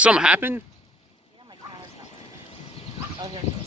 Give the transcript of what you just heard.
Something happened? Yeah, my tire's not working. Oh, here it is.